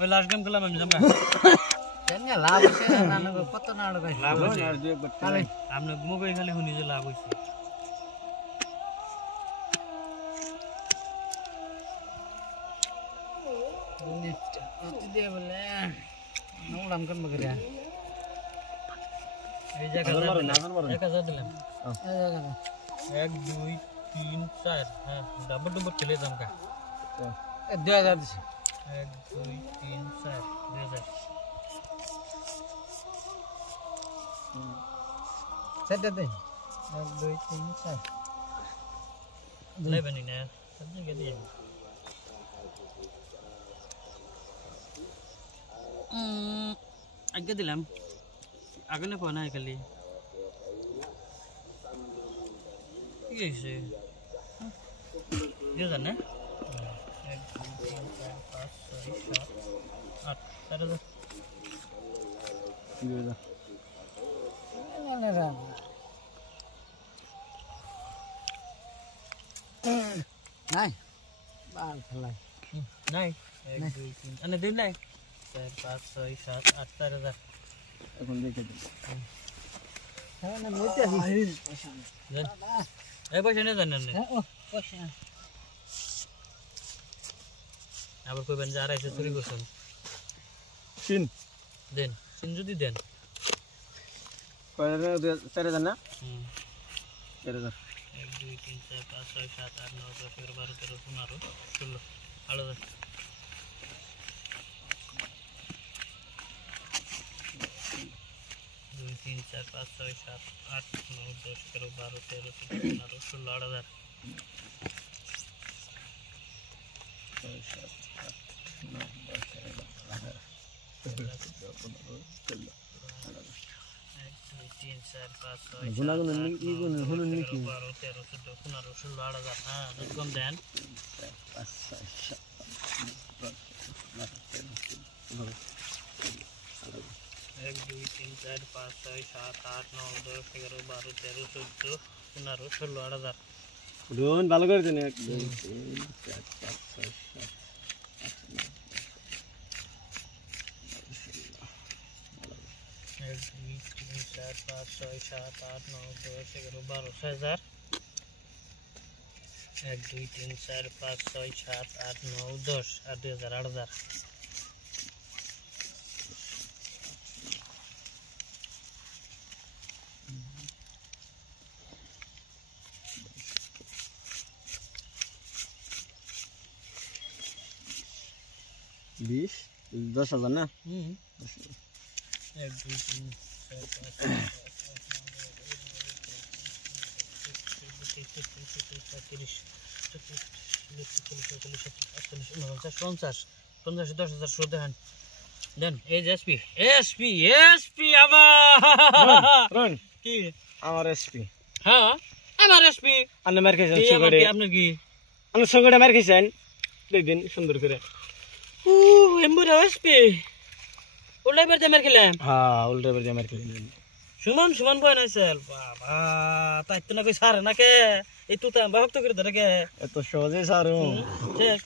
ওই last game খেলাম আমি জামগা কেন লাভ হইছে না না কত না লাভ হইছে খালি আপনি মুগই খালি শুনি যে লাভ হইছে অতি দে বলে নোলাম কোন বগরিয়া এই জায়গা মারো 1000 দিলাম 1 2 3 4 হ্যাঁ ডাবল ডাবল খেলে জামগা 2000 দিছি 1 2 3 4 2000 সেটা দে 1 2 3 4 ले बनी ना सब्जी के लिए आगे दिलाम आगे ने कोना है कली ये से ये जाने 1 2 3 4 5 6 7 8 तारे ये जा না না নাই বাল ফলাই নাই 1 2 3 আনে দিন নাই 4 5 6 7 8 4000 এখন দেখে দিন হ্যাঁ না মইতে আসি এই পয়সা নিয়ে জানেন না ও পয়সা আবার কইবেন যে আর এসে চুরি করছেন সিন দেন সিন যদি দেন কয়রা 4000 না হুম 4000 1 2 3 4 5 6 7 8 9 10 11 12 13 15 16 আলাদা 2 3 4 5 6 7 8 9 10 11 12 13 15 16 আলাদা 3 4 5 6 গুনাগুন নি ই গুন হুন নি কি 12 13 14 15 16 আলাদা হ্যাঁ কম দেন 5 6 1 2 3 4 5 6 7 8 9 10 11 12 13 14 15 16 আলাদা রোন ভালো করে দেন 1 2 3 4 5 6 7 1 2 3 4 5 6 7 8 9 10 11 12 6000 1 2 3 4 5 6 7 8 9 10 আর 2000 8000 20 10000 না 1 2 3 4 5 50 10,000 শুধু দেন দেন এই যে এসপি এসপি এসপি আবার রন কি আমার এসপি হ্যাঁ আমার এসপি আনে মার খাইছেন কি সগড়ে আপনি কি আনে সগড়ে মার খাইছেন দেখদিন সুন্দর করে এমবুরা এসপি ওলাই বেরতে মার খেলাম হ্যাঁ উল্টা বের মার খাইছেন সুমন সুমন বয় নাই স্যার বাবা তাই তো না কই সারে না কে এই তো তা বাহক তো করে ধরে কে এত সহজে সারু শেষ